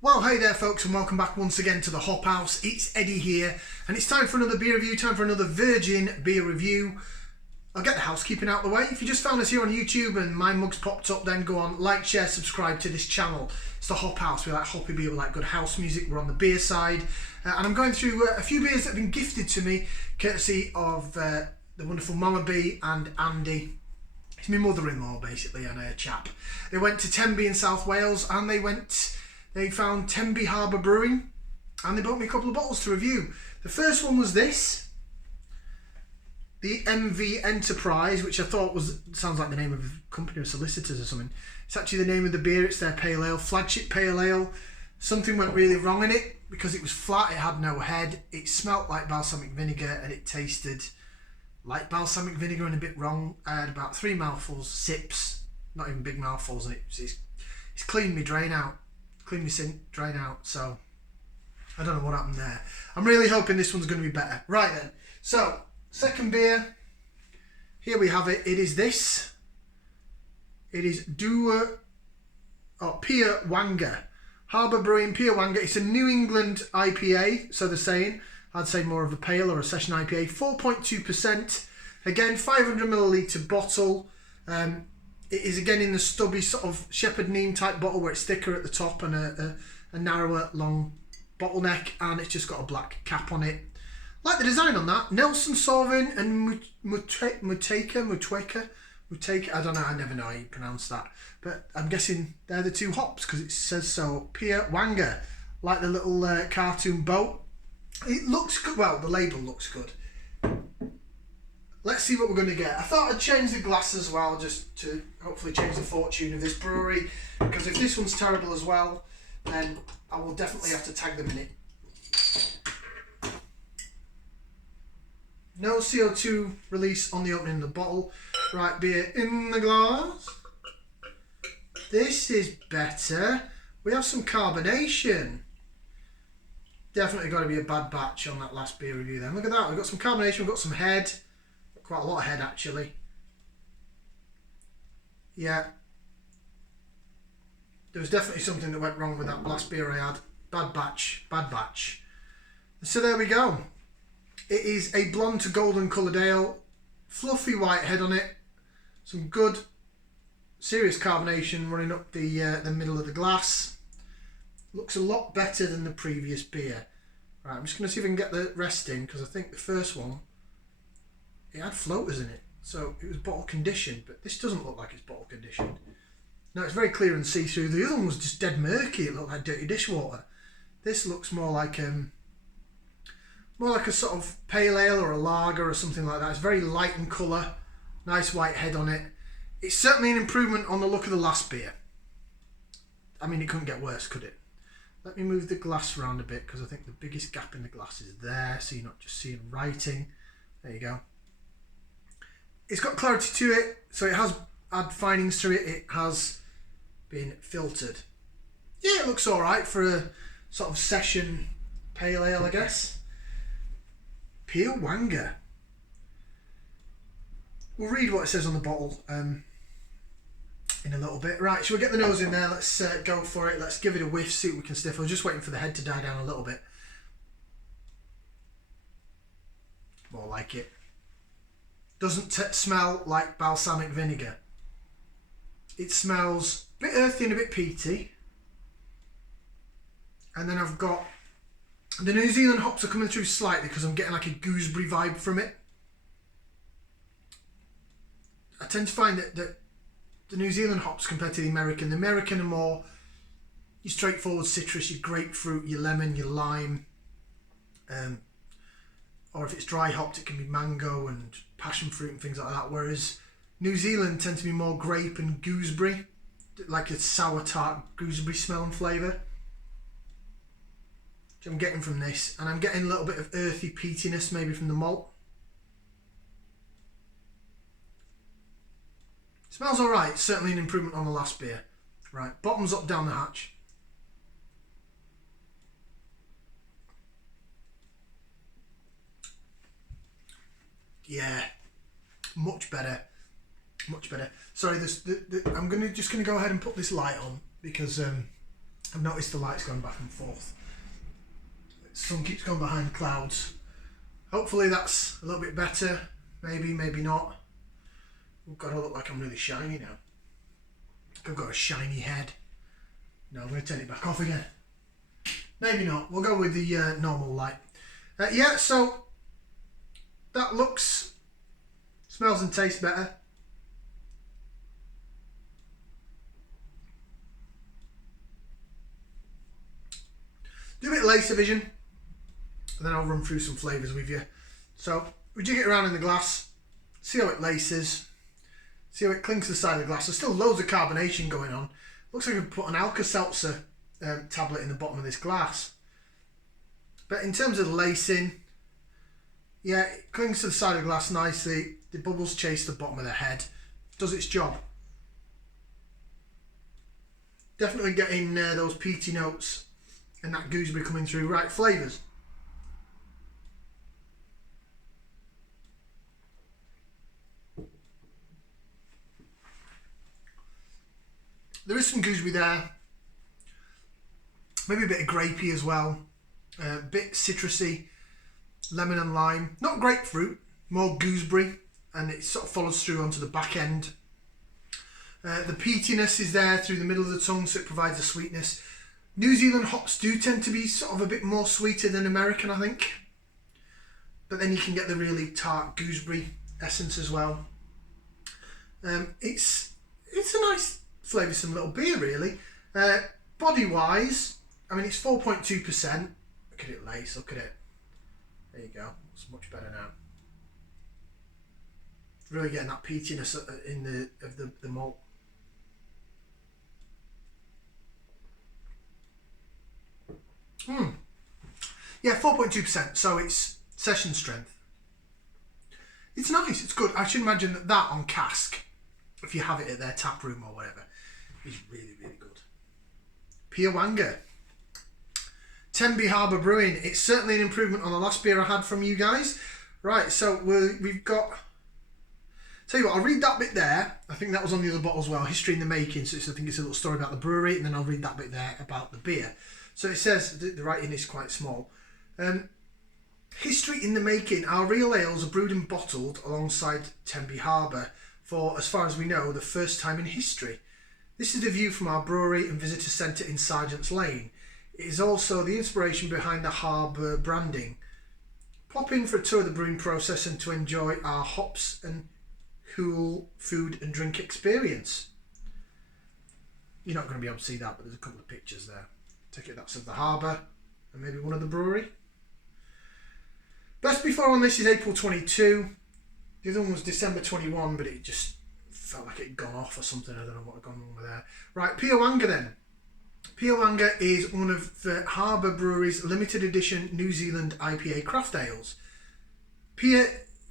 Well, hey there folks, and welcome back once again to the Hop House. It's Eddie here, and it's time for another beer review, time for another virgin beer review. I'll get the housekeeping out of the way. If you just found us here on YouTube and my mug's popped up, then go on, like, share, subscribe to this channel. It's the Hop House. We like hoppy beer, we like good house music. We're on the beer side, and I'm going through a few beers that have been gifted to me, courtesy of the wonderful Mama B and Andy. It's my mother-in-law, basically, and a chap. They went to Tenby in South Wales, and they found Tenby Harbwr Brewery, and they bought me a couple of bottles to review. The first one was this, the MV Enterprise, which I thought sounds like the name of a company or solicitors or something. It's actually the name of the beer. It's their pale ale, flagship pale ale. Something went really wrong in it because it was flat, it had no head, it smelt like balsamic vinegar, and it tasted like balsamic vinegar and a bit wrong. I had about 3 mouthfuls, sips, not even big mouthfuls, and it's cleaned me drain out. Clean my sink, drain out, so I don't know what happened there. I'm really hoping this one's going to be better. Right then, so second beer, here we have it. It is this. It is Pia Whanga. Harbwr Brewing, Pia Whanga. It's a New England IPA, so they're saying. I'd say more of a pale or a session IPA. 4.2%. Again, 500ml bottle. It is again in the stubby sort of shepherd neem type bottle where it's thicker at the top and a narrower long bottleneck, and it's just got a black cap on it. Like the design on that. Nelson Sauvin and Muteka. I don't know, I never know how you pronounce that. But I'm guessing they're the 2 hops because it says so. Pia Whanga, like the little cartoon boat. It looks good. Well, the label looks good. Let's see what we're going to get. I thought I'd change the glass as well, just to hopefully change the fortune of this brewery, because if this one's terrible as well, then I will definitely have to tag them in it. No CO2 release on the opening of the bottle. Right, beer in the glass. This is better. We have some carbonation. Definitely got to be a bad batch on that last beer review then. Look at that, we've got some carbonation, we've got some head. Quite a lot of head actually. Yeah. There was definitely something that went wrong with that last beer I had. Bad batch, bad batch. So there we go. It is a blonde to golden coloured ale. Fluffy white head on it. Some good serious carbonation running up the middle of the glass. Looks a lot better than the previous beer. Right, I'm just going to see if I can get the rest in, because I think the first one, it had floaters in it, so it was bottle conditioned, but this doesn't look like it's bottle conditioned. No, it's very clear and see-through. The other one was just dead murky. It looked like dirty dishwater. This looks more like a sort of pale ale or a lager or something like that. It's very light in colour, nice white head on it. It's certainly an improvement on the look of the last beer. I mean, it couldn't get worse, could it? Let me move the glass around a bit, because I think the biggest gap in the glass is there, so you're not just seeing writing. There you go. It's got clarity to it, so it has had finings through it. It has been filtered. Yeah, it looks alright for a sort of session pale ale, I guess. Pia Whanga. We'll read what it says on the bottle in a little bit. Right, shall we get the nose in there? Let's go for it. Let's give it a whiff, see what we can sniff. I was just waiting for the head to die down a little bit. More like it. Doesn't smell like balsamic vinegar. It smells a bit earthy and a bit peaty. And then I've got the New Zealand hops are coming through slightly because I'm getting like a gooseberry vibe from it. I tend to find that the New Zealand hops compared to the American are more your straightforward citrus, your grapefruit, your lemon, your lime. Or if it's dry hopped, it can be mango and passion fruit and things like that. Whereas New Zealand tend to be more grape and gooseberry, like a sour tart gooseberry smell and flavour. Which I'm getting from this, and I'm getting a little bit of earthy peatiness maybe from the malt. Smells alright, certainly an improvement on the last beer. Right, bottoms up down the hatch. Yeah, much better. Much better. Sorry, I'm just gonna go ahead and put this light on because I've noticed the light's going back and forth. The sun keeps going behind the clouds. Hopefully that's a little bit better. Maybe, maybe not. Oh God, I look like I'm really shiny now. I've got a shiny head. No, I'm going to turn it back off again. Maybe not. We'll go with the normal light. Yeah, so that looks, smells and tastes better. Do a bit of laser vision, and then I'll run through some flavours with you. So we jig it around in the glass, see how it laces, see how it clings to the side of the glass. There's still loads of carbonation going on. Looks like I could put an Alka-Seltzer tablet in the bottom of this glass. But in terms of lacing, yeah, it clings to the side of the glass nicely. The bubbles chase the bottom of the head. Does its job. Definitely getting those peaty notes and that gooseberry coming through. Right, flavours. There is some gooseberry there. Maybe a bit of grapey as well. A bit citrusy. Lemon and lime. Not grapefruit, more gooseberry. And it sort of follows through onto the back end. The peatiness is there through the middle of the tongue, so it provides a sweetness. New Zealand hops do tend to be sort of a bit more sweeter than American, I think. But then you can get the really tart gooseberry essence as well. It's a nice flavoursome little beer, really. Body-wise, I mean, it's 4.2%. Look at it lace, look at it. There you go, it's much better now. Really getting that peatiness in the malt. Yeah, 4.2%, so it's session strength. It's nice, it's good. I should imagine that on cask, if you have it at their tap room or whatever, is really, really good. Pia Whanga. Tenby Harbwr Brewing. It's certainly an improvement on the last beer I had from you guys. Right, so we've got... Tell you what, I'll read that bit there. I think that was on the other bottle as well. History in the making. So I think it's a little story about the brewery, and then I'll read that bit there about the beer. So it says, the writing is quite small. History in the making. Our real ales are brewed and bottled alongside Tenby Harbwr for, as far as we know, the first time in history. This is the view from our brewery and visitor centre in Sergeant's Lane. It is also the inspiration behind the harbour branding. Pop in for a tour of the brewing process and to enjoy our hops and cool food and drink experience. You're not going to be able to see that, but there's a couple of pictures there. Take it that's of the harbour and maybe one of the brewery. Best before on this is April 22. The other one was December 21, but it just felt like it had gone off or something. I don't know what had gone wrong with there. Right, Pia Whanga then. Pia Whanga is one of the Harbwr Brewery's limited edition New Zealand IPA craft ales. Pia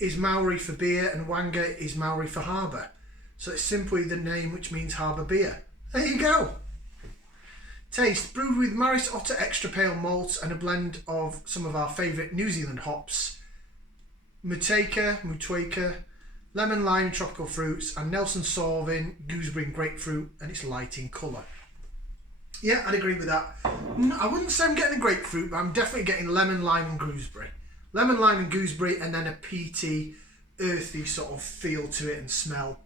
is Maori for beer and Whanga is Maori for harbour. So it's simply the name which means harbour beer. There you go. Taste, brewed with Maris Otter extra pale malts and a blend of some of our favourite New Zealand hops. Mutueka, lemon, lime, tropical fruits, and Nelson Sauvin, gooseberry and grapefruit, and it's light in colour. Yeah, I'd agree with that. I wouldn't say I'm getting the grapefruit, but I'm definitely getting lemon, lime and gooseberry. Lemon, lime and gooseberry, and then a peaty, earthy sort of feel to it and smell,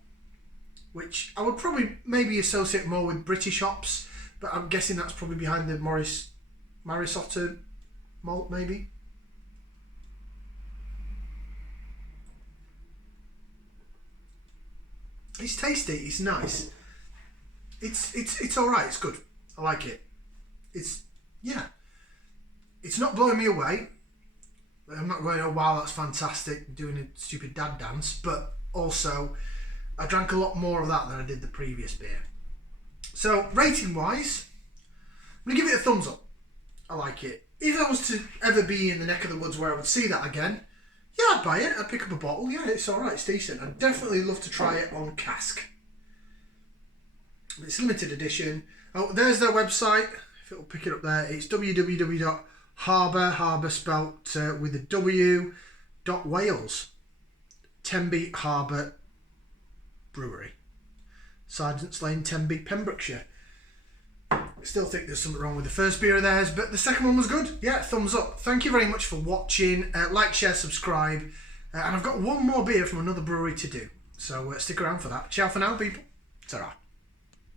which I would probably maybe associate more with British hops, but I'm guessing that's probably behind the Maris Otter malt, maybe. It's tasty, it's nice. It's alright, it's good. I like it. It's not blowing me away. I'm not going, oh wow, that's fantastic, doing a stupid dad dance, but also I drank a lot more of that than I did the previous beer. So rating wise, I'm going to give it a thumbs up. I like it. If I was to ever be in the neck of the woods where I would see that again, yeah, I'd buy it. I'd pick up a bottle. Yeah, it's alright, it's decent. I'd definitely love to try it on cask. It's limited edition. Oh, there's their website. If it'll pick it up there, it's www.harbwr spelt with a W, .Wales. Tenby Harbwr Brewery. Sergeant's Lane, Tenby, Pembrokeshire. Still think there's something wrong with the first beer of theirs, but the second one was good. Yeah, thumbs up. Thank you very much for watching. Like, share, subscribe. And I've got one more beer from another brewery to do. So stick around for that. Ciao for now, people. Ta-ra.